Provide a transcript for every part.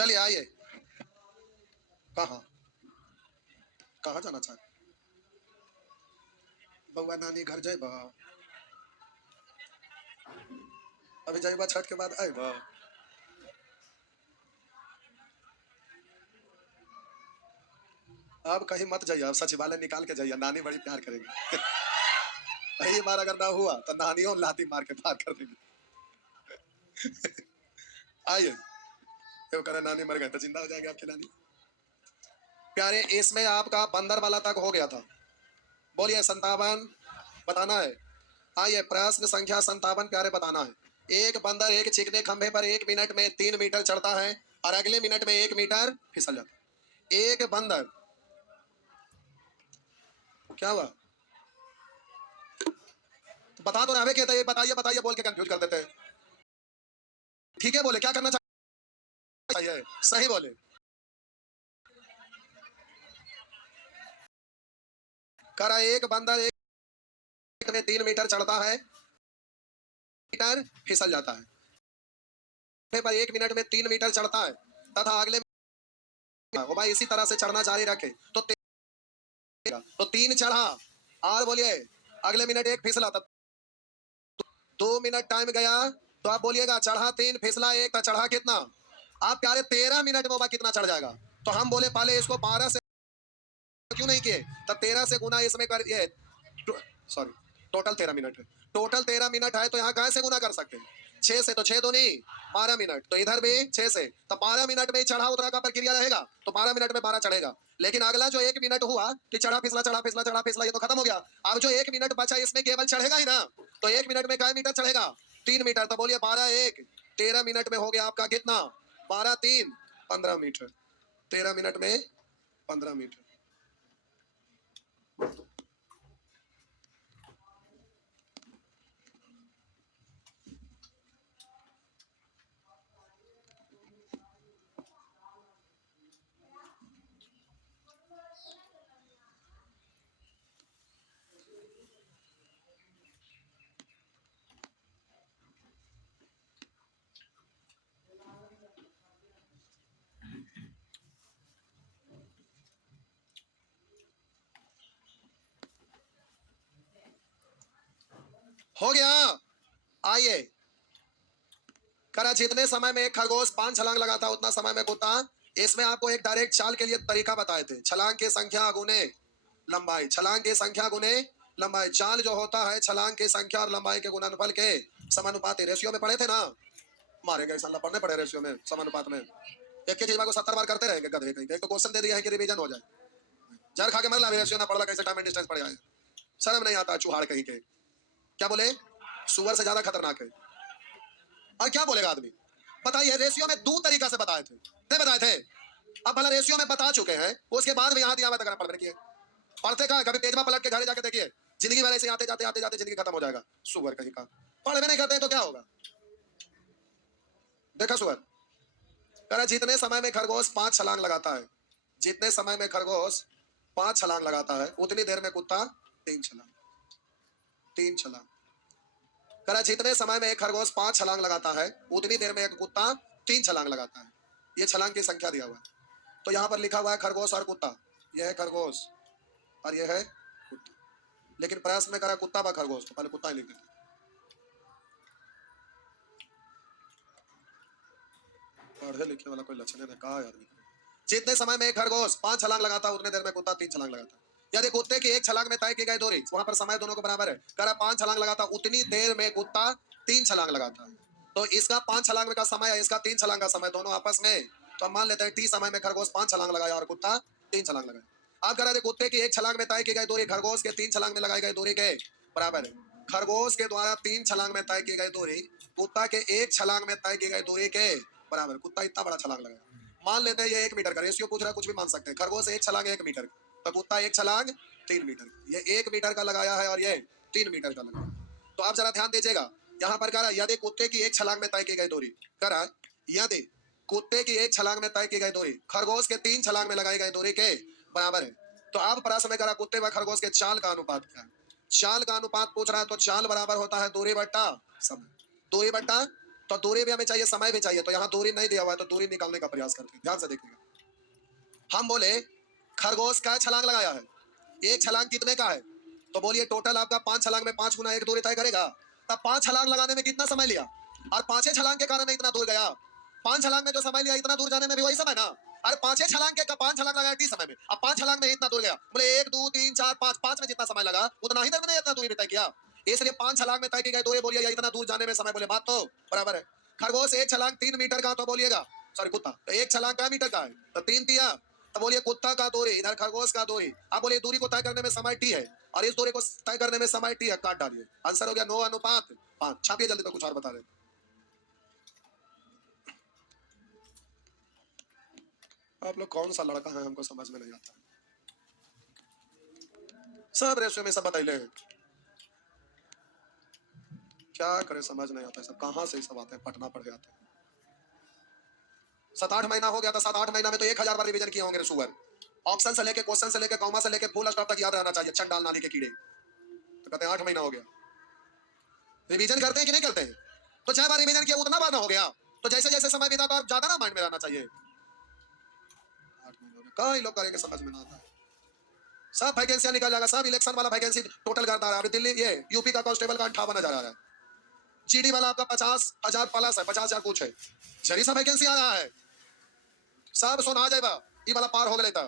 चलिए आइए। कहाँ कहाँ जाना चाहते? बउआ नानी घर जाए बा, अभी जाइबा छठ के बाद आए बा। अब कहीं मत जाइए, अब सचिवालय निकाल के जाइए, नानी बड़ी प्यार करेगी। यही बार अगर ना हुआ तो नानियों लाती मार के पार कर देगी। आइए, क्यों करे नानी मर गए तो जिंदा हो जाएंगे आपके नानी। प्यारे इसमें आपका बंदर वाला तक हो गया था। बोलिए 57 बताना है। आइए प्रश्न संख्या 57 प्यारे बताना है। एक बंदर एक चिकने खंभे पर 1 मिनट में 3 मीटर चढ़ता है और अगले मिनट में 1 मीटर फिसल जाता है। एक बंदर, क्या हुआ? तो बता दो ना, हमें कहते हैं बताइए बताइए बोल के कंफ्यूज कर देते हैं। ठीक है बोले, क्या करना चाहिए? सही बोले। करा एक बंदर एक में 3 मीटर चढ़ता है, मीटर फिसल जाता है। पर 1 मिनट में 3 मीटर चढ़ता है तथा अगले वो भाई इसी तरह से चढ़ना जारी रखे तो तो 3 चढ़ा और बोलिए अगले मिनट 1 फिसला, तब 2 मिनट टाइम गया। तो आप बोलिएगा चढ़ा 3 फिसला 1, तो चढ़ा कितना? आप प्यारे 13 मिनट में कितना चढ़ जाएगा? तो हम बोले पहले इसको 12 से क्यों नहीं किए, तब 13 से गुना इसमें कर ये, सॉरी टोटल 13 मिनट है। टोटल 13 मिनट है तो यहाँ कहाँ से गुना कर सकते हैं? 6 से, तो 6 दूनी 12 मिनट, तो इधर भी 6 से, तो 12 मिनट में चढ़ा उतरा का प्रक्रिया रहेगा, तो 12 मिनट में 12 चढ़ेगा। लेकिन अगला जो 1 मिनट हुआ कि चढ़ा फिसला चढ़ा फिसला चढ़ा फिसला, ये तो खत्म हो गया। अब जो 1 मिनट बचा इसमें केवल चढ़ेगा ही ना, तो 1 मिनट में क्या मीटर चढ़ेगा? 3 मीटर। तो बोलिए 12 1 13 मिनट में हो गया आपका कितना? 12 3 15 मीटर। 13 मिनट में 15 मीटर। हो गया। आइए करा जितने समय में एक खरगोश 5 छलांग लगाता उतना समय में कुत्ता। इसमें आपको एक डायरेक्ट चाल के लिए तरीका बताए थे, छलांग की संख्या गुने लंबाई, छलांग की संख्या गुने लंबाई। चाल जो होता है छलांग की संख्या और लंबाई के गुणनफल के समानुपाती। रेशियो में पढ़े थे ना, मारेंगे इंशाल्लाह, पढ़ने पड़े रेशियो में समानुपात में। एक ही चीज को 70 बार करते रहेंगे गधे कहीं। एक तो क्वेश्चन दे दिया है कि रिवीजन हो जाए, जर खा के मर ला, रेशियो ना पढ़ ला, कैसे टाइम एंड डिस्टेंस पढ़ आए। शर्म नहीं आता चूहाड़ कहीं के। क्या बोले? सुअर से ज्यादा खतरनाक है। और क्या बोलेगा आदमी? बताइए, रेशियो में 2 तरीका से बताए थे, नहीं बताए थे? अब भला रेशियो में बता चुके हैं, उसके बाद भी यहाँ दिया हुआ तक पढ़ रखिए। पढ़ते कहाँ? कभी पेजवा पलट के घर जाके देखिए, जिंदगी भर ऐसे आते जाते आते जाते जिंदगी खत्म हो जाएगा। सुअर कहीं का, पढ़ भी नहीं करते हैं तो क्या होगा? देखा सुअर। कह जितने समय में खरगोश 5 छलांग लगाता है, जितने समय में खरगोश 5 छलांग लगाता है उतनी देर में कुत्ता 3 छलांग, 3 छलांग। कह जितने समय में एक खरगोश 5 छलांग लगाता है उतनी देर में एक कुत्ता 3 छलांग लगाता है। ये छलांग की संख्या दिया हुआ है। तो यहाँ पर लिखा हुआ है खरगोश और कुत्ता, यह है खरगोश और यह है कुत्ता। लेकिन प्रयास में करा कुत्ता व खरगोश, तो पहले कुत्ता ही लिख देते। पढ़े लिखने वाला कोई लक्षण है कहा यार? जितने समय में एक खरगोश 5 छलांग लगाता है उतने देर में कुत्ता 3 छलांग लगाता है। यदि कुत्ते की एक छलांग में तय की गई दूरी, वहां पर समय दोनों को बराबर है, करा 5 छलांग लगाता उतनी देर में कुत्ता 3 छलांग लगाता है। तो इसका 5 छलांग का समय है, इसका 3 छलांग का समय, दोनों आपस में। तो हम मान लेते हैं टी समय में खरगोश 5 छलांग लगाया और कुत्ता 3 छलांग लगाया। अब करा कुत्ते की एक छलांग में तय की गई दूरी खरगोश के 3 छलांग में लगाई गई दूरी के बराबर है। खरगोश के द्वारा 3 छलांग में तय की गई दूरी कुत्ता के 1 छलांग में तय की गई दूरी के बराबर। कुत्ता इतना बड़ा छलांग लगाया। मान लेते हैं ये 1 मीटर का, रेशियो पूछ रहा है, कुछ भी मान सकते हैं। खरगोश 1 छलांग 1 मीटर, तो कुत्ता 1 छलांग 3 मीटर। ये 1 मीटर का लगाया है और ये 3 मीटर का लगाया। तो आप जरा ध्यान दीजिएगा, यहाँ पर कह रहा यदि कुत्ते की 1 छलांग में तय की गई दूरी, कह रहा यदि कुत्ते की 1 छलांग में तय की गई दूरी खरगोश के 3 छलांग में लगाई गई दूरी के बराबर है, तो आप प्रश्न में करा कुत्ते व खरगोश के चाल का अनुपात क्या है? चाल का अनुपात पूछ रहा है, तो चाल बराबर होता है दूरी बट्टा समय। दूरी बट्टा तो दूरी भी हमें चाहिए, समय भी चाहिए। तो यहाँ दूरी नहीं दिया हुआ है, तो दूरी निकालने का प्रयास करते हैं। ध्यान से देखिएगा। हम बोले खरगोश का छलांग लगाया है, एक छलांग कितने का है? तो बोलिए टोटल आपका 5 छलांग में 5 गुना 1 दूरी तय करेगा। तब 5 छलांग लगाने में कितना समय लिया, और 5 छलांग के कारण इतना दूर गया। 5 छलांग में जो समय लिया, इतना दूर जाने में भी वही समय ना। अरे 5 छलांग के 5 छलांग लगाया टी समय में, अब 5 छलांग में इतना दूर गया। बोले 1 2 3 4 5, 5 में जितना समय लगा उतना ही देर में इतना दूरी तय किया, इसलिए 5 छलांग में तय की गई दूरी। बोलिए इतना दूर जाने में समय, बोले बात तो बराबर है। खरगोश एक छलांग 3 मीटर का, तो बोलिएगा सॉरी कुत्ता तो एक छलांग का मीटर का है, तो 3 तिया। तो बोलिए कुत्ता का दूरी इधर खरगोश का दूरी। आप बोलिए दूरी को तय करने में समय टी है, और इस दूरी को तय करने में समय टी है। काट डालिए, आंसर हो गया 9 अनुपात 5। छापिए जल्दी, तो कुछ और बता रहे। आप लोग कौन सा लड़का है, हमको समझ में नहीं आता। सब रेशो में सब बताइले, क्या करे समझ नहीं आता। सब कहाँ से सब आते हैं, पटना पढ़ के आते हैं। 7-8 महीना हो गया था, 7-8 महीना में तो 1000 बार रिवीजन किए होंगे सुअर। ऑप्शन से लेके, क्वेश्चन से लेके, कॉमा से लेके फुल स्टॉप तक याद रहना चाहिए। चंडाल नाली के कीड़े, तो कहते हैं 8 महीना हो गया। रिवीजन करते हैं कि नहीं करते हैं? तो 6 बार रिवीजन किया, उतना बार ना हो गया। तो जैसे जैसे समय बीता, तो आप ज्यादा ना माइंड में रहना चाहिए। 8 महीने हो गए, कई लोग करेंगे, समझ में ना आता है। सब वैकेंसियां निकल जाएगा, सब इलेक्शन वाला वैकेंसी टोटल करता है। अभी दिल्ली ये यूपी का कांस्टेबल का 58,000 आ रहा है, जीडी वाला आपका 50,000 प्लस है, 50,000 कुछ है। जरी सा वैकेंसी आ रहा है, सब सुना जाएगा। ये वाला पार हो गए था।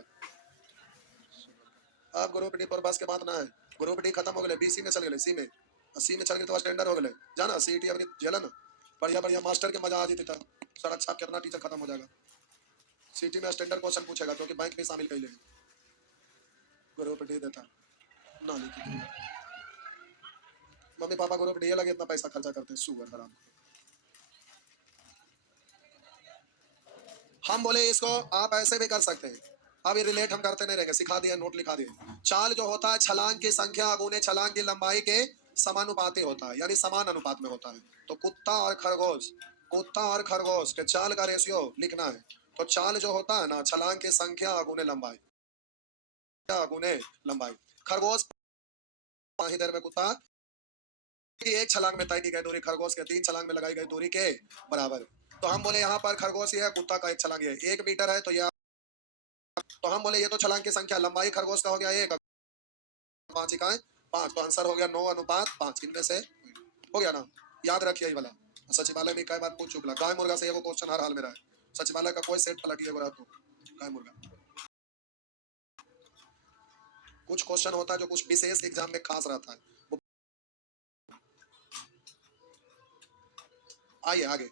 अब ग्रुप डी पर बस के बात ना है, ग्रुप डी खत्म हो गए, बीसी में चल गए, सी में, सी में चल गए तो स्टैंडर्ड हो गए। जाना सीटी अभी झेला ना, बढ़िया बढ़िया मास्टर के मजा आ जाती था। सर अच्छा कितना टीचर खत्म हो जाएगा। सीटी में स्टैंडर्ड क्वेश्चन पूछेगा, क्योंकि बैंक में शामिल कर ले। ग्रुप डी देता ना, लिखी मम्मी पापा ग्रुप डी लगे इतना पैसा खर्चा करते हैं, सुअर हराम। हम बोले इसको आप ऐसे भी कर सकते हैं। अब ये रिलेट हम करते नहीं रहेंगे, सिखा दिया, नोट लिखा दिए। चाल जो होता है छलांग की संख्या गुने छलांग की लंबाई के समानुपाती होता है, यानी समान अनुपात में होता है। तो कुत्ता और खरगोश, कुत्ता और खरगोश के चाल का रेशियो लिखना है। तो चाल जो होता है ना, छलांग की संख्या गुने लंबाई, गुने लंबाई। खरगोश 5 देर में, कुत्ता की 1 छलांग में तय की गई दूरी खरगोश के 3 छलांग में लगाई गई दूरी के बराबर है। तो हम बोले यहाँ पर खरगोश ये है, कुत्ता का 1 छलांग है 1 मीटर है, तो यह, तो हम बोले ये तो छलांग की संख्या, लंबाई खरगोश का हो गया 1, 5 इकाई 5, तो आंसर हो गया 9 अनुपात 5। इनमें से हो गया ना, याद रखिए ये वाला। सचिवालय में कई बार पूछ चुका, गाय मुर्गा से ये क्वेश्चन हर हाल में रहा है। सचिवालय का कोई सेट पलटिएगा रात को, गाय मुर्गा। कुछ क्वेश्चन होता है जो कुछ विशेष एग्जाम में खास रहता है। आइए आगे,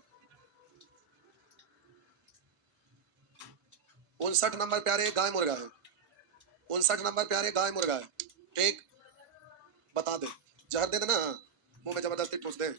59 नंबर प्यारे गाय मुर्गा है, 59 नंबर प्यारे गाय मुर्गा है। ठीक, बता दे, जहर दे देना, मुंह में जबरदस्ती ठूस दे।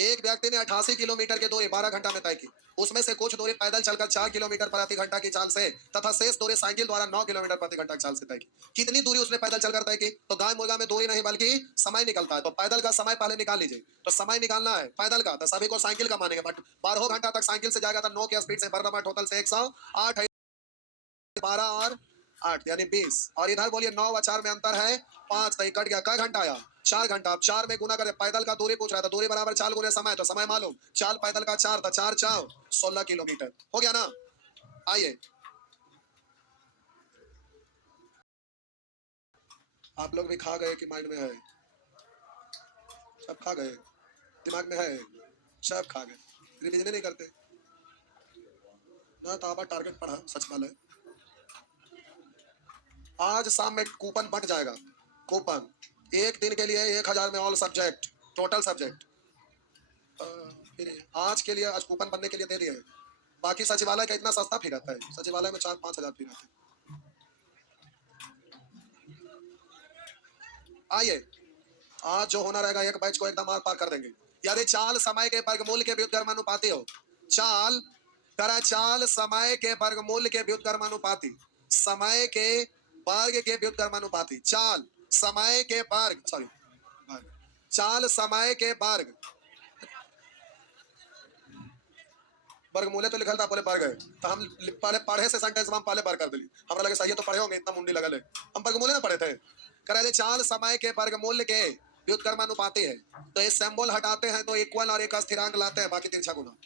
एक व्यक्ति ने 88 किलोमीटर की दूरी 12 घंटा में तय की। उसमें से कुछ दूरी पैदल चलकर 4 किलोमीटर प्रति घंटा की चाल से तथा शेष दूरी साइकिल द्वारा 9 किलोमीटर प्रति घंटा की चाल से तय की। कितनी दूरी उसने पैदल चलकर तय की? तो गाय मुर्गा में दूरी नहीं बल्कि समय निकलता है। तो पैदल का समय पहले निकाल लीजिए। तो समय निकालना है पैदल का, तो सभी को साइकिल का मानेंगे, बट 12 घंटा तक साइकिल से जाएगा, तो 9 की स्पीड से बराबर टोटल से 108, 12 और 8 यानी 20। और इधर बोलिए 9 व 4 में अंतर है 5, तो कट गया। क्या घंटा आया? 4 घंटा। अब 4 में गुना करें, पैदल का दूरी पूछ रहा था, दूरी बराबर चाल गुने समय, तो समय मालूम, चाल पैदल का 4 था, 4 4 16 किलोमीटर हो गया ना। आइए, आप लोग भी खा गए कि माइंड में है? सब खा गए, दिमाग में है, सब खा गए, रिविजन नहीं करते ना। तो आप टारगेट पढ़ा सचिवालय, आज शाम में कूपन बंट जाएगा। कूपन 1 दिन के लिए 1000 में ऑल सब्जेक्ट, टोटल सब्जेक्ट। फिर आज के लिए, आज कूपन बनने के लिए दे दिए। बाकी सचिवालय का इतना सस्ता फी रहता है, सचिवालय में 4-5 हजार फी रहते हैं। आइए, आज जो होना रहेगा, एक बैच को एकदम आर पार कर देंगे। यदि चाल समय के वर्गमूल के व्युत्क्रमानुपाती हो, चाल करा, चाल समय के वर्गमूल के व्युत्क्रमानुपाती, समय के वर्ग के व्युत्क्रमानुपाती, चाल समय के वर्ग, सॉरी चाल समय के वर्ग, वर्गमूल तो लिखल था, बोले वर्ग है, तो हम पहले पढ़े से सेंटेंस में हम पहले वर्ग कर दिली। हमरा लगे सही है, तो पढ़े होंगे, इतना मुंडी लगल है, हम वर्गमूल ना पढ़े थे। करे चाल समय के वर्गमूल के व्युत्क्रमानुपाती है। तो ये सिंबल हटाते हैं तो इक्वल और एक स्थिरांक लाते हैं, बाकी तिरछा गुना।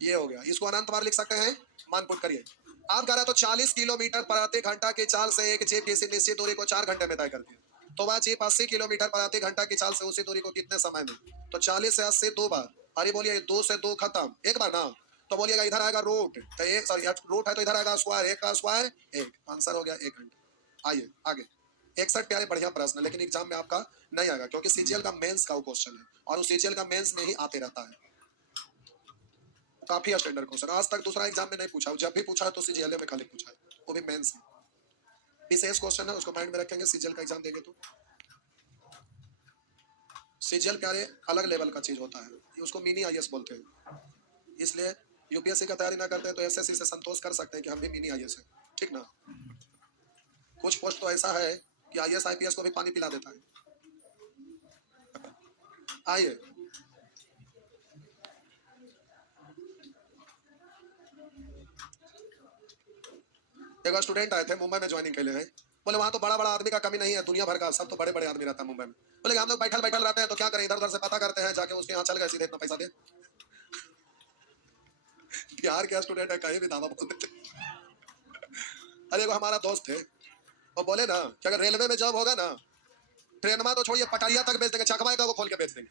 ये हो गया, इसको अनंत बार लिख सकते हैं। मान पुट करिए। आप कह रहे तो 40 किलोमीटर प्रति घंटा की चाल से एक जीप किसी निश्चित दूरी को 4 घंटे में तय करती है, तो वह जीप 80 किलोमीटर प्रति घंटा की चाल से उसी दूरी को कितने समय में? तो 40 से 80 दो बार। अरे बोलिए 2 से 2 खत्म, एक बार ना। तो बोलिएगा इधर आएगा रूट, तो एक सॉरी रूट है तो इधर आएगा स्क्वायर, एक का स्क्वायर एक, आंसर हो गया 1 घंटा। आइए आगे। 61 प्यारे बढ़िया प्रश्न, लेकिन एग्जाम में आपका नहीं आएगा क्योंकि सीजीएल का मेंस का वो क्वेश्चन है और उस सीजीएल का मेंस में ही आते रहता है। काफी स्टैंडर्ड क्वेश्चन, आज तक दूसरा एग्जाम में नहीं पूछा, जब भी पूछा है तो सीजीएल में खाली पूछा है, वो भी मेंस है। विशेष क्वेश्चन है, उसको माइंड में रखेंगे, सीजीएल का एग्जाम देंगे तो। सीजीएल प्यारे अलग लेवल का चीज होता है, उसको मिनी आईएएस बोलते हैं। इसलिए यूपीएससी का तैयारी ना करते हैं तो एसएससी से संतोष कर सकते हैं कि हम भी मिनी आईएएस हैं, ठीक ना। कुछ पोस्ट तो ऐसा है कि आईएएस आईपीएस को भी पानी पिला देता है। आइए एक स्टूडेंट आए थे, मुंबई में ज्वाइनिंग के लिए है। बोले वहां तो बड़ा बड़ा आदमी का कमी नहीं है, दुनिया भर का सब तो बड़े बड़े आदमी रहता है मुंबई में। बोले हम लोग बैठल बैठल रहते हैं तो क्या करें, इधर उधर से पता करते हैं, जाके उसके यहाँ चल गए, सीधे इतना पैसा दे। बिहार के स्टूडेंट है, कहीं भी दावा बोल देते। अरे वो हमारा दोस्त थे, वो बोले ना कि अगर रेलवे में जॉब होगा ना, ट्रेन में तो छोड़िए पटारिया तक बेच देंगे, चकमा का वो खोल के बेच देंगे।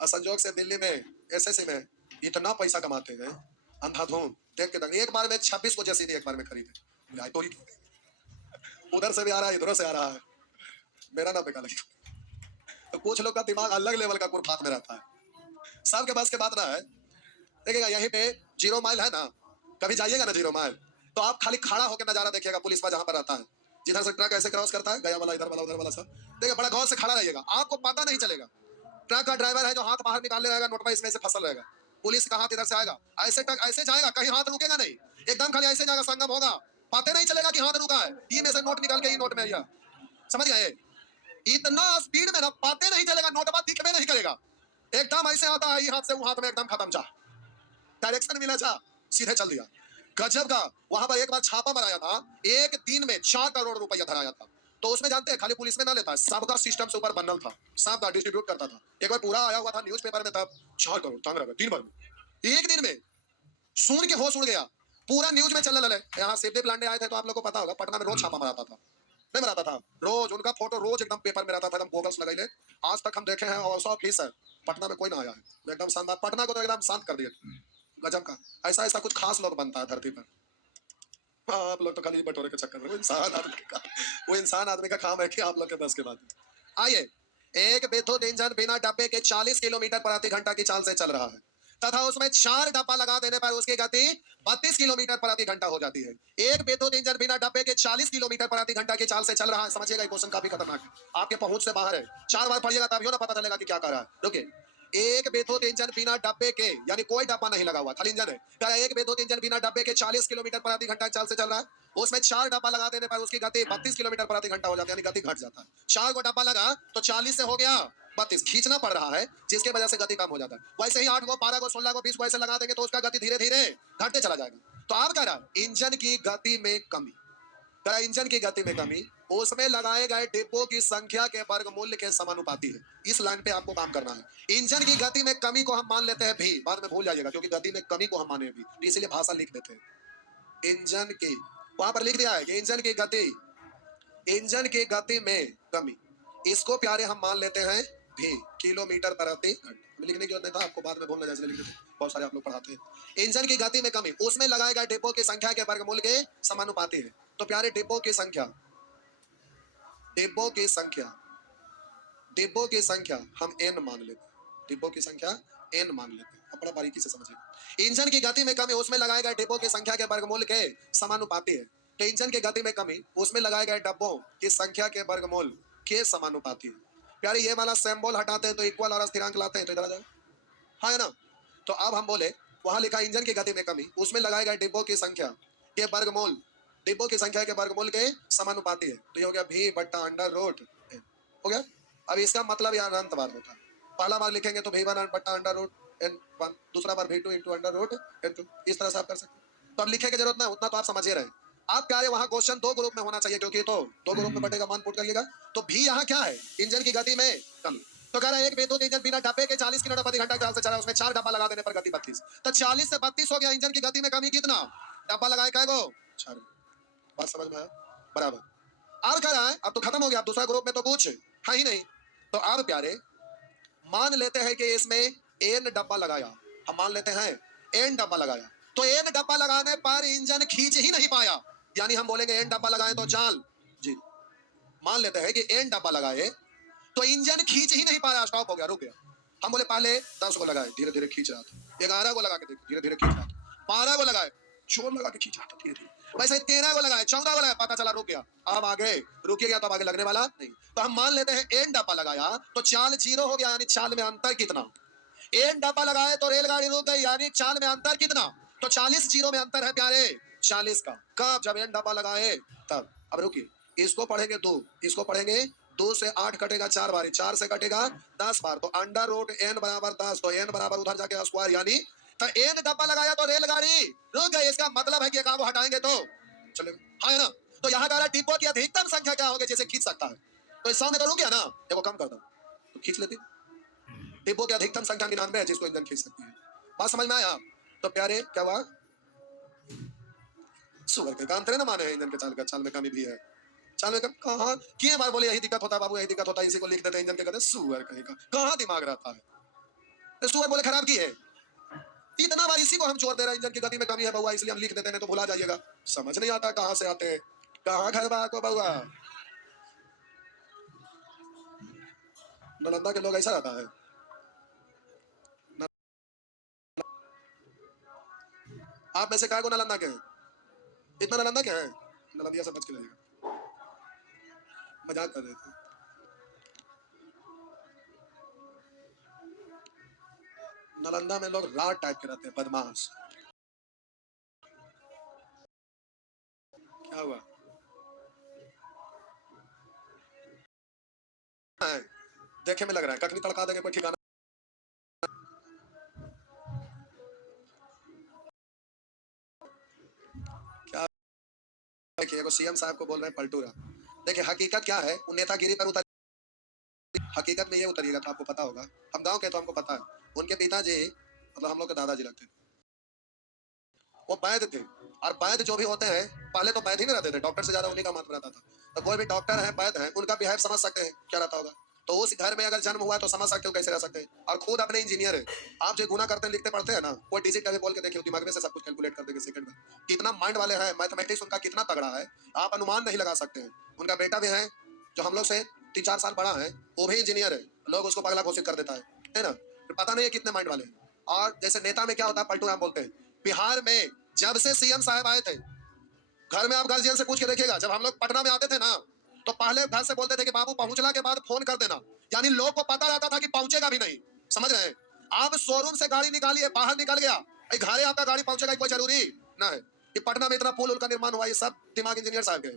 और संजोग से दिल्ली में एसएससी में इतना पैसा कमाते हैं अंधाधुंध, देख के दंग। एक बार में 26 को जैसी एक बार में खरीदे, तो उधर से भी आ रहा है, इधर से आ रहा है, मेरा ना बेकार लगे। तो कुछ लोग का दिमाग अलग लेवल का कुरफात में रहता है, सबके बस के बात ना है। देखिएगा यहीं पे 0 माइल है ना, कभी जाइएगा ना 0 माइल, तो आप खाली खड़ा होकर नजारा देखिएगा, पुलिस वाला जहां पर रहता है, जिधर से ट्रक ऐसे क्रॉस करता है, गया वाला इधर वाला उधर वाला सब देखिए, बड़ा गौर से खड़ा रहिएगा, आपको पता नहीं चलेगा। ट्रक का ड्राइवर है जो हाथ बाहर निकालने रहेगा, नोटवा इसमें से फसल रहेगा, पुलिस का हाथ इधर से आएगा, ऐसे ट्रक ऐसे जाएगा, कहीं हाथ रुकेगा नहीं, एकदम खाली ऐसे जाएगा, संगम होगा, पता नहीं चलेगा कि हाथ रुका है, ये में से नोट निकाल के ये नोट में आया, समझ गए। इतना स्पीड में ना पता नहीं चलेगा, नोटवा दिखबे नहीं करेगा, एकदम ऐसे आता है, ये हाथ से वो हाथ में एकदम खत्म, जा डायरेक्शन मिला, जा सीधे चल दिया। गजब का। वहां पर एक बार छापा मराया था, एक दिन में 4 करोड़ रुपया धराया था। तो उसमें जानते हैं खाली पुलिस में ना लेता, सबका सिस्टम से ऊपर बनल था, सबका डिस्ट्रीब्यूट करता था। एक बार पूरा आया हुआ था न्यूज़पेपर में, तब 4 करोड़ तंग रह गए दिन भर में, एक दिन में। सुन के होश उड़ गया, पूरा न्यूज में चल रहा है। यहाँ शिवदेव लांडे आए थे तो आप लोग को पता होगा, पटना में रोज छापा मराता था, नहीं मराता था, रोज उनका फोटो रोज एकदम पेपर में रहता था, एकदम गोगल्स लगाइले। आज तक हम देखे हैं, और 100 फीस है, पटना में कोई ना आया है, एकदम शानदार, पटना को तो एकदम शांत कर दिया। गजब का। ऐसा ऐसा कुछ खास लोग बनता है धरती पर। हाँ, आप लोग तो खाली बटोरे के चक्कर में, वो इंसान आदमी का काम है कि आप लोग के बस के बाद। आइए, एक विद्युत इंजन बिना डब्बे के 40 किलोमीटर प्रति घंटा की चाल से चल रहा है तथा उसमें 4 डब्बा लगा देने पर उसकी गति 32 किलोमीटर प्रति घंटा हो जाती है। एक विद्युत इंजन बिना डब्बे के 40 किलोमीटर प्रति घंटा की चाल से चल रहा है। समझिएगा, क्वेश्चन काफी खतरनाक है, आपके पहुंच से बाहर है। 4 बार पढ़िएगा तभी ना पता चलेगा कि क्या कर रहा है। रुकिए, एक विद्युत इंजन बिना डब्बे के, यानी कोई डब्बा नहीं लगा हुआ, खाली इंजन है, क्या एक विद्युत इंजन बिना डब्बे के 40 किलोमीटर प्रति घंटा चाल से चल रहा है, उसमें 4 डब्बा लगा देने पर उसकी गति 32 किलोमीटर प्रति घंटा हो जाती है, यानी गति घट जाता है। 4 को डब्बा लगा तो 40 से हो गया 32, खींचना पड़ रहा है जिसके वजह से गति कम हो जाता है। वैसे ही 8 को 12 को 16 को 20 को ऐसे लगा देंगे तो उसका गति धीरे धीरे घटते चला जाएगा। तो आप कह रहा है इंजन की गति में कमी, इंजन की गति में कमी उसमें लगाए गए डिब्बों की संख्या के वर्गमूल के समानुपाती है। इस लाइन पे आपको काम करना है। इंजन की गति में कमी को हम मान लेते हैं भी, बाद में भूल जाइएगा, क्योंकि गति में कमी को हम माने भी, इसीलिए भाषा लिख देते हैं। इंजन की वहां पर लिख दिया है कि इंजन की गति में कमी, इसको प्यारे हम मान लेते हैं भी, किलोमीटर प्रति घंटा। लिखने की जरूरत नहीं था आपको, बाद में भूलना जैसे लिख देते, बहुत सारे आप लोग पढ़ाते हैं। इंजन की गति में कमी उसमें लगाए गए डिब्बों की संख्या के वर्गमूल के समानुपाती है। तो प्यारे डिब्बों की संख्या हम n मान लेते हैं, डिब्बों की संख्या n मान लेते हैं। अब बड़ा बारीकी से समझिए, इंजन की गति में कमी उसमें लगाए गए डिब्बों की संख्या के वर्गमूल के समानुपाती है। तो इंजन की गति में कमी उसमें लगाए गए डिब्बों की संख्या के वर्गमूल के समानुपाती है। प्यारे ये वाला सिंबल हटाते हैं तो इक्वल और स्थिरांक लाते हैं, तो इधर आ जाए, हाँ है ना। तो अब हम बोले वहां लिखा इंजन की गति में कमी उसमें लगाए गए डिब्बों की संख्या के वर्गमूल, डिब्बों की संख्या के वर्गमूल के समानुपाती है। तो ये हो गया भी बट्टा अंडर रूट n, हो गया। अब इसका मतलब यहाँ अनंत बार होता है। पहला बार लिखेंगे तो v1 बट्टा अंडर रूट n1, दूसरा बार v2 into under root n2, इस तरह से आप कर सकते हैं। तो अब लिखे की जरूरत ना, उतना तो आप समझ ही रहे। आप क्या है वहां क्वेश्चन दो ग्रुप में होना चाहिए, क्योंकि तो दो ग्रुप में बटेगा, मन पुट करिएगा। तो भी यहाँ क्या है, इंजन की गति में कमी। तो कह रहा है एक विद्युत इंजन बिना डब्बे के 40 किलोमीटर प्रति घंटा चाल से चला, उसमें 4 डब्बा लगा देने पर गति 32। तो 40 से 32 हो गया, इंजन की गति में कमी कितना, डब्बा लगाए क्या गो 4। बात समझ में आया, बराबर। और कह रहा है अब तो खत्म हो गया, अब दूसरा ग्रुप में तो कुछ है ही नहीं। तो अब प्यारे मान लेते हैं कि इसमें एन डब्बा लगाया, हम मान लेते हैं एन डब्बा लगाया, तो एन डब्बा लगाने पर इंजन खींच ही नहीं पाया, यानी हम बोलेंगे एन डब्बा लगाए तो चाल जी, मान लेते हैं कि एन डब्बा लगाए तो इंजन खींच ही नहीं पाया, स्टॉप हो गया, रुक गया। हम बोले पहले 10 को लगाए, धीरे धीरे खींच रहा था, 11 को लगा के देखो, धीरे धीरे खींच रहा था, 12 को लगाए, जोर लगा के खींच रहा था धीरे धीरे, वैसे 13 को लगाए, 14 को लगाए, पता चला रुक गया। अब आगे रुक गया तो अब आगे लगने वाला नहीं। तो हम मान लेते हैं एन डब्बा लगाया तो चाल 0 हो गया, यानी चाल में अंतर कितना। एन डब्बा लगाए तो रेलगाड़ी रुक गई, यानी चाल में अंतर कितना, तो 40 0 में अंतर है प्यारे 40 का। कब, जब एन डब्बा लगाए तब। अब रुकिए, इसको पढ़ेंगे 2, इसको पढ़ेंगे 2 से 8 कटेगा 4 बार, 4 से कटेगा 10 बार, तो अंडर रूट एन बराबर 10, तो एन बराबर उधर जाके स्क्वायर, यानी तो एन डब्बा लगाया तो रेलगाड़ी रुक गई, इसका मतलब है कि एक को हटाएंगे तो चलेगा, हाँ है ना। तो यहाँ कह रहा है डिब्बों की अधिकतम संख्या क्या होगी जिसे खींच सकता है, तो इस 100 में तो रुक गया ना, देखो कम कर दो तो खींच लेती। डिब्बों की अधिकतम संख्या 99 है जिसको इंजन खींच सकती है। बात समझ में आया। तो प्यारे क्या हुआ, सुअर के कान तेरे ना माने हैं, इंजन के चाल में कमी भी है, चाल में कहाँ किए बार बोले यही दिक्कत होता है बाबू, यही दिक्कत होता है, इसी को लिख देते हैं इंजन के, कहते सुअर कहीं का, कहाँ दिमाग रहता है। सुअर बोले खराब की है, इतना बार इसी को हम छोड़ दे रहे हैं, इंजन की गति में कमी है बउआ, इसलिए हम लिख देते हैं, तो भुला जाइएगा, समझ नहीं आता कहाँ से आते हैं, कहाँ घर बा को बउआ। नालंदा के लोग ऐसा रहता है, आप में से काय को नालंदा के हैं, इतना नालंदा क्या है, नालंदिया से बच के रहेगा, मजाक कर रहे थे। नालंदा में लोग रात टाइप के रहते हैं, बदमाश। क्या हुआ है? देखे में लग रहा है कखनी तड़का देंगे कोई ठिकाना। क्या देखिए सीएम साहब को बोल रहे हैं पलटूरा। देखिए हकीकत क्या है, वो नेतागिरी पर उतर, हकीकत में ये उतरिएगा तो आपको पता होगा, हम गांव के तो हमको पता है, उनके पिताजी मतलब हम लोग के दादाजी लगते थे, वो वैद्य थे, और वैद्य जो भी होते हैं पहले तो वैद्य ही में रहते थे, डॉक्टर से ज्यादा उन्हीं का महत्व रहता था। तो कोई भी डॉक्टर है वैद्य है, उनका बिहेव समझ सकते हैं क्या रहता होगा, तो उस घर में अगर जन्म हुआ है तो समझ सकते हो कैसे रह सकते हैं। और खुद अपने इंजीनियर है, आप जो गुना करते हैं लिखते पढ़ते हैं ना, वो डिजिट कभी बोल के देखिए, दिमाग में से सब कुछ कैलकुलेट कर देंगे सेकंड में, कितना माइंड वाले हैं, मैथमेटिक्स उनका कितना तगड़ा है, आप अनुमान नहीं लगा सकते हैं। उनका बेटा भी है जो हम लोग से 3-4 साल बड़ा है, वो भी इंजीनियर है, लोग उसको पगला घोषित कर देता है ना, पता नहीं है कितने माइंड वाले हैं। और जैसे नेता में क्या होता है, पलटू राम बोलते हैं। बिहार में जब से सीएम साहब आए थे, घर में आप गार्जियन से पूछ के देखिएगा, जब हम लोग पटना में आते थे ना, तो पहले घर से बोलते थे कि बाबू पहुंचला के बाद फोन कर देना, यानी लोग को पता रहता था कि पहुंचेगा भी नहीं, समझ रहे हैं। आप शोरूम से गाड़ी निकालिए, बाहर निकल गया, घरे आपका गाड़ी पहुंचेगा कोई जरूरी ना है। कि पटना में इतना पुल उनका निर्माण हुआ, ये सब दिमाग इंजीनियर साहब के।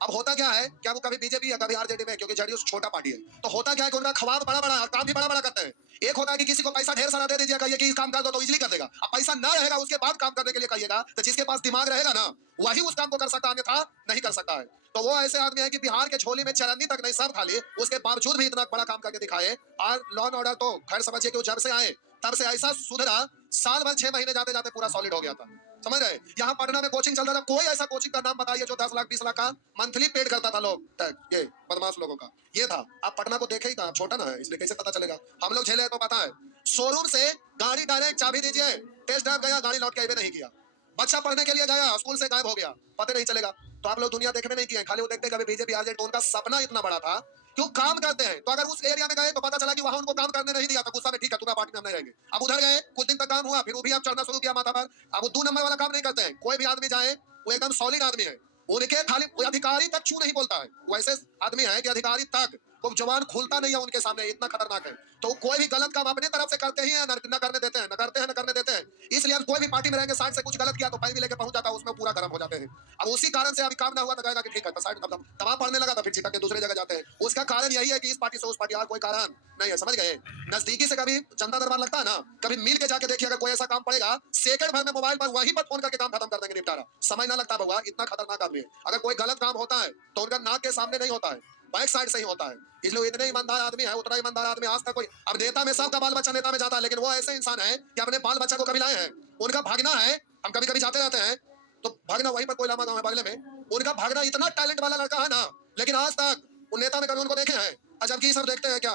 अब होता क्या है, क्या वो कभी बीजेपी है कभी आरजेडी में, क्योंकि जेडीयू छोटा पार्टी है, तो होता क्या है कि उनका ख्वाब बड़ा बड़ा और काम भी बड़ा बड़ा करते हैं। एक होता है कि किसी को पैसा ढेर सारा दे दीजिए, कहिए कि इस काम कर दो तो इजीली कर देगा, अब पैसा ना रहेगा उसके बाद काम करने के लिए कहिएगा, तो जिसके पास दिमाग रहेगा ना वही उस काम को कर सकता है, अन्यथा नहीं कर सकता है। तो वो ऐसे आदमी है कि बिहार के झोली में चरन्नी तक नहीं सब खाली, उसके बावजूद भी इतना बड़ा काम करके दिखाए। और लॉ एंड ऑर्डर तो खैर समझिए कि जब से आए तब से ऐसा सुधरा, साल भर 6 महीने जाते जाते पूरा सॉलिड हो गया था, समझ रहे। यहाँ पटना में कोचिंग चलता था, कोई ऐसा कोचिंग का नाम बताइए जो 10 लाख 20 लाख का मंथली पेड करता था लोग, ये बदमाश लोगों का ये था। आप पटना को देखे ही कहा, छोटा ना है इसलिए कैसे पता चलेगा, हम लोग झेले तो पता है। शोरूम से गाड़ी डायरेक्ट चाबी दीजिए, टेस्ट ड्राइव गया, गाड़ी लौट के आगे नहीं किया, बच्चा पढ़ने के लिए गया स्कूल से गायब हो गया, पता नहीं चलेगा। तो आप लोग दुनिया देखने नहीं किए, खाली वो देखते कभी बीजेपी आरजेडी, तो उनका सपना इतना बड़ा था क्यों काम करते हैं। तो अगर उस एरिया में गए तो पता चला कि वहां उनको काम करने नहीं दिया, तो गुस्सा में ठीक है तुम्हारा पार्टी में हम नहीं रहेंगे। अब उधर गए, कुछ दिन तक काम हुआ, फिर वो भी आप चढ़ना शुरू किया माथा पर। अब वो 2 नंबर वाला काम नहीं करते हैं, कोई भी आदमी जाए वो एकदम सॉलिड आदमी है, उनके खाली अधिकारी तक छू नहीं बोलता है, वो ऐसे आदमी है कि अधिकारी तक वो जवान खुलता नहीं है उनके सामने, इतना खतरनाक है। तो कोई भी गलत काम अपने तरफ से करते ही है, न करने देते हैं, न करते हैं न करने देते हैं। इसलिए कोई भी पार्टी में रहेंगे, साइड से कुछ गलत किया तो फाइन भी लेके पहुंच जाता है, उसमें पूरा गर्म हो जाते हैं। अब उसी कारण से अभी काम ना हुआ तो कहेगा कि ठीक है, साइड तब पढ़ने लगा तो फिर छिटक के दूसरे जगह जाते हैं, उसका इसका कारण यही है कि इस पार्टी से उस पार्टी, और कोई कारण नहीं है, समझ गए। नजदीकी से कभी जनता दरबार लगता है ना, कभी मिल के जाके देखिए, अगर कोई ऐसा काम पड़ेगा सेकंड भर में मोबाइल पर वहीं पर फोन करके काम खत्म कर देंगे, निपटारा, समय ना लगता बउआ, इतना खतरनाक आदमी है। अगर कोई गलत काम होता है तो उनका नाक के सामने नहीं होता है, बैक साइड से ही होता है। इसलिए इतने ईमानदार आदमी है, उतना ईमानदार आदमी आज तक कोई, अब नेता में सबका बाल बच्चा नेता में जाता है, लेकिन वो ऐसे इंसान है कि अपने बाल बच्चा को कभी लाए हैं, उनका भागना है। हम कभी कभी जाते रहते हैं तो भागना, वहीं पर कोयलामा गांव है बगले में, उनका भागना इतना टैलेंट वाला लड़का है ना, लेकिन आज तक उन नेता में कभी उनको देखे हैं? जबकि ये सब देखते हैं क्या,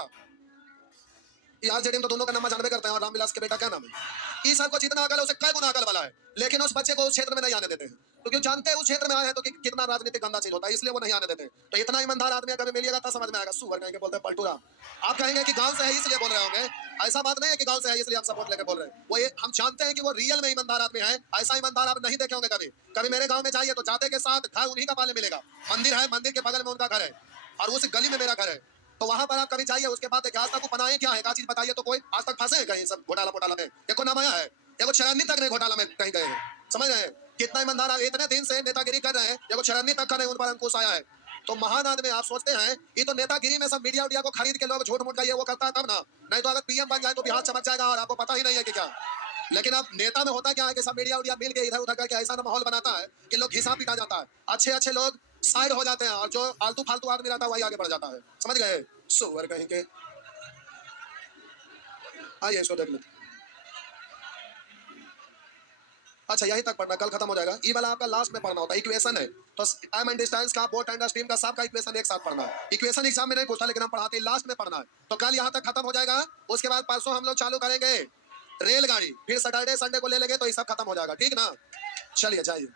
यार जेडीएम तो दोनों का नाम जानवे करते हैं, और रामविलास के बेटा क्या नाम है, ये सब को जितना अकल है उसे कई गुना अकल वाला है, लेकिन उस बच्चे को उस क्षेत्र में नहीं आने देते हैं, क्योंकि जानते हैं उस क्षेत्र में आए हैं तो कितना राजनीतिक गंदा चीज होता है, इसलिए वो नहीं आने देते। तो इतना ईमानदार आदमी कभी मिलिएगा तो समझ में आएगा। सुअर कहेंगे, बोलते हैं पलटूरा। आप कहेंगे कि गांव से है इसलिए बोल रहे होंगे, ऐसा बात नहीं है कि गांव से है इसलिए हम सपोर्ट लेके बोल रहे हैं, वो हम जानते हैं कि वो रियल में ईमानदार आदमी है। ऐसा ईमानदार आप नहीं देखे होंगे कभी। कभी मेरे गांव में जाइए तो जाते के साथ घर उन्हीं का पाले मिलेगा, मंदिर है, मंदिर के बगल में उनका घर है, और उस गली में मेरा घर है, तो वहां पर आप कभी जाइए, उसके बाद देखिए आज तक वो बनाए क्या है, क्या चीज बताइए तो कोई आज तक फंसे हैं कहीं सब घोटाला घोटाला में? देखो नाम आया है, देखो चरन्नी तक नहीं घोटाला में कहीं गए हैं, समझ रहे हैं कितना ईमानदार है, इतने दिन से नेतागिरी कर रहे हैं, देखो चरन्नी तक का नहीं उन पर अंकुश आया है। तो महान आदमी, आप सोचते हैं ये तो नेतागिरी में सब मीडिया उडिया को खरीद के लोग झूठ मूठ का ये वो करता है तब ना, नहीं तो अगर पीएम बन जाए तो बिहार चमक जाएगा और आपको पता ही नहीं है कि क्या। लेकिन अब नेता में होता क्या है कि सब मीडिया उडिया मिल के इधर उधर करके ऐसा माहौल बनाता है कि लोग घिसा पीटा जाता है, अच्छे अच्छे लोग साइड हो जाते हैं, और जो आलतू फालतू आदमी रहता है वही आगे बढ़ जाता है, समझ गए। सुअर कहीं के, आइए इसको देख लेते। अच्छा यहीं तक पढ़ना, कल खत्म हो जाएगा। ई वाला आपका लास्ट में पढ़ना होता है, इक्वेशन है, तो टाइम एंड डिस्टेंस का, बोट एंड स्ट्रीम का, सबका इक्वेशन एक साथ पढ़ना है। इक्वेशन एग्जाम में नहीं पूछता, लेकिन हम पढ़ाते हैं लास्ट में पढ़ना है। तो कल यहाँ तक खत्म हो जाएगा, उसके बाद परसों हम लोग चालू करेंगे रेलगाड़ी, फिर सैटरडे संडे को ले लेंगे तो ये सब खत्म हो जाएगा, ठीक ना। चलिए जाइए।